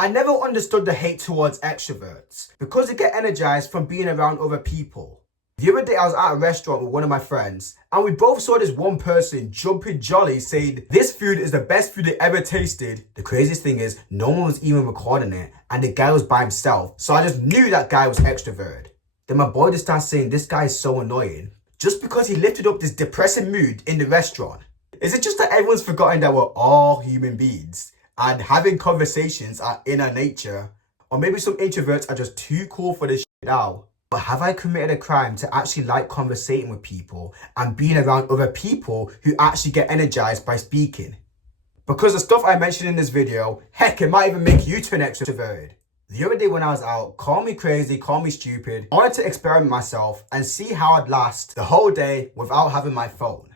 I never understood the hate towards extroverts because they get energized from being around other people. The other day I was at a restaurant with one of my friends and we both saw this one person jumping jolly saying this food is the best food they ever tasted. The craziest thing is no one was even recording it and the guy was by himself, so I just knew that guy was extroverted. Then my boy just started saying this guy is so annoying just because he lifted up this depressing mood in the restaurant. Is it just that everyone's forgotten that we're all human beings and having conversations are in our nature? Or maybe some introverts are just too cool for this shit now. But have I committed a crime to actually like conversating with people and being around other people who actually get energized by speaking? Because the stuff I mentioned in this video, heck, it might even make you to an extrovert. The other day when I was out, call me crazy, call me stupid, I wanted to experiment myself and see how I'd last the whole day without having my phone.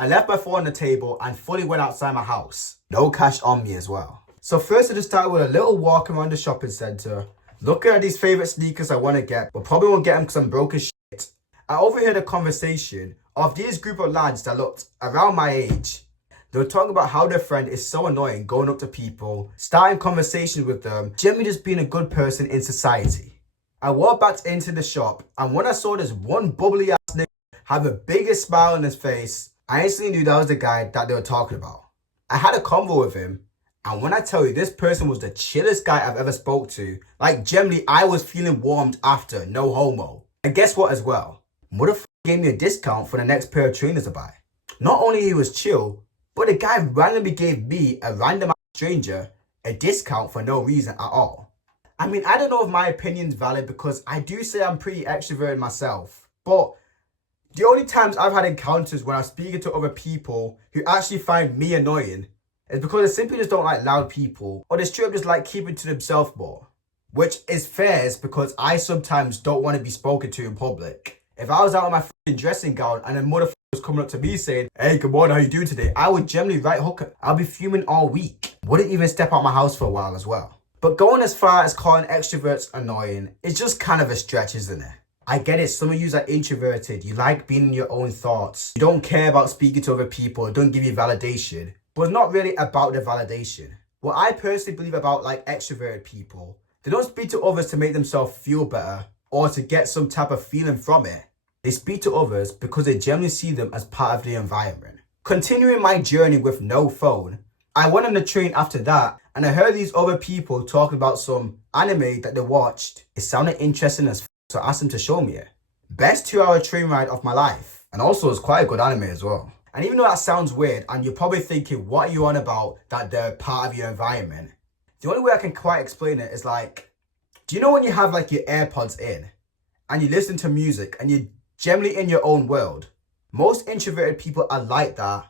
I left my phone on the table and fully went outside my house. No cash on me as well. So first I just started with a little walk around the shopping centre, looking at these favourite sneakers I want to get, but probably won't get them because I'm broke as shit. I overheard a conversation of these group of lads that looked around my age. They were talking about how their friend is so annoying going up to people, starting conversations with them, generally just being a good person in society. I walked back into the shop and when I saw this one bubbly ass nigga have the biggest smile on his face, I instantly knew that was the guy that they were talking about. I had a convo with him, and when I tell you this person was the chillest guy I've ever spoke to, like generally I was feeling warmed after, no homo. And guess what as well? Motherfucker gave me a discount for the next pair of trainers I buy. Not only he was chill, but the guy randomly gave me, a random stranger, a discount for no reason at all. I mean, I don't know if my opinion's valid because I do say I'm pretty extroverted myself, but the only times I've had encounters when I'm speaking to other people who actually find me annoying is because they simply just don't like loud people, or they straight up just like keeping to themselves more. Which is fair because I sometimes don't want to be spoken to in public. If I was out in my f***ing dressing gown and a motherfucker was coming up to me saying, hey, good morning, how you doing today? I would generally right hook it. I'll be fuming all week. Wouldn't even step out my house for a while as well. But going as far as calling extroverts annoying, it's just kind of a stretch, isn't it? I get it, some of you are introverted, you like being in your own thoughts. You don't care about speaking to other people, it don't give you validation. But it's not really about the validation. What I personally believe about like extroverted people, they don't speak to others to make themselves feel better or to get some type of feeling from it. They speak to others because they generally see them as part of the environment. Continuing my journey with no phone, I went on the train after that and I heard these other people talking about some anime that they watched. It sounded interesting as so I asked them to show me it. Best 2-hour train ride of my life. And also it's quite a good anime as well. And even though that sounds weird and you're probably thinking what are you on about that they're part of your environment, the only way I can quite explain it is like, do you know when you have like your AirPods in and you listen to music and you're generally in your own world? Most introverted people are like that,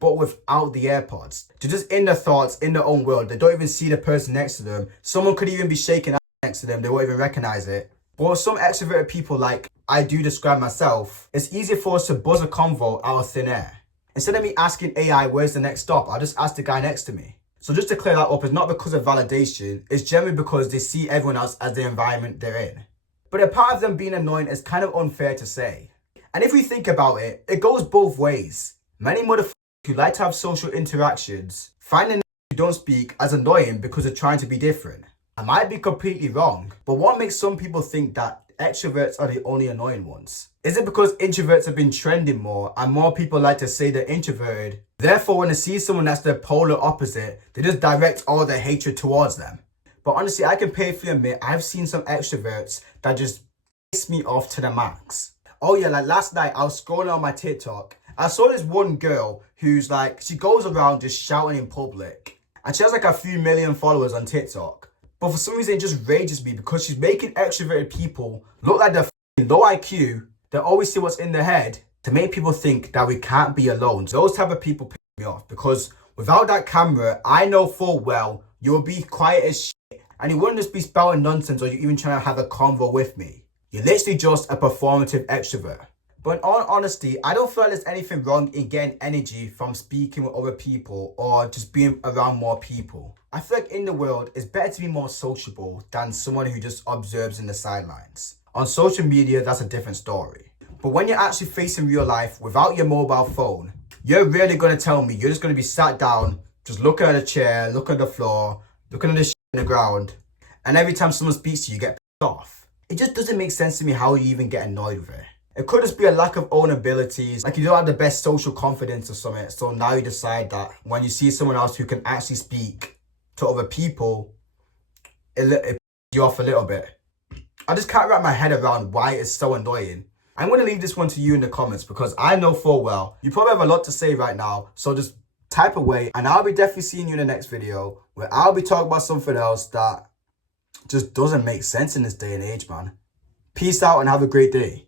but without the AirPods. They're just in their thoughts, in their own world. They don't even see the person next to them. Someone could even be shaking out next to them. They won't even recognize it. But with some extroverted people, like I do describe myself, it's easier for us to buzz a convo out of thin air. Instead of me asking AI, where's the next stop? I'll just ask the guy next to me. So just to clear that up, it's not because of validation. It's generally because they see everyone else as the environment they're in. But a part of them being annoying is kind of unfair to say. And if we think about it, it goes both ways. Many motherfuckers who like to have social interactions find the who don't speak as annoying because they're trying to be different. I might be completely wrong, but what makes some people think that extroverts are the only annoying ones? Is it because introverts have been trending more and more people like to say they're introverted? Therefore, when they see someone that's their polar opposite, they just direct all their hatred towards them. But honestly, I can painfully admit I've seen some extroverts that just piss me off to the max. Oh yeah, like last night I was scrolling on my TikTok. I saw this one girl who's like, she goes around just shouting in public. And she has like a few million followers on TikTok. But for some reason, it just rages me because she's making extroverted people look like they're low IQ. They always see what's in their head to make people think that we can't be alone. Those type of people piss me off because without that camera, I know full well you will be quiet as shit and you wouldn't just be spouting nonsense or you even trying to have a convo with me. You're literally just a performative extrovert. But in all honesty, I don't feel like there's anything wrong in getting energy from speaking with other people or just being around more people. I feel like in the world, it's better to be more sociable than someone who just observes in the sidelines. On social media, that's a different story. But when you're actually facing real life without your mobile phone, you're really going to tell me you're just going to be sat down, just looking at a chair, looking at the floor, looking at the in the ground, and every time someone speaks to you, you get pissed off. It just doesn't make sense to me how you even get annoyed with it. It could just be a lack of own abilities, like you don't have the best social confidence or something, so now you decide that when you see someone else who can actually speak to other people, it pisses you off a little bit. I just can't wrap my head around why it's so annoying. I'm going to leave this one to you in the comments because I know full well you probably have a lot to say right now, so just type away, and I'll be definitely seeing you in the next video where I'll be talking about something else that just doesn't make sense in this day and age, man. Peace out and have a great day.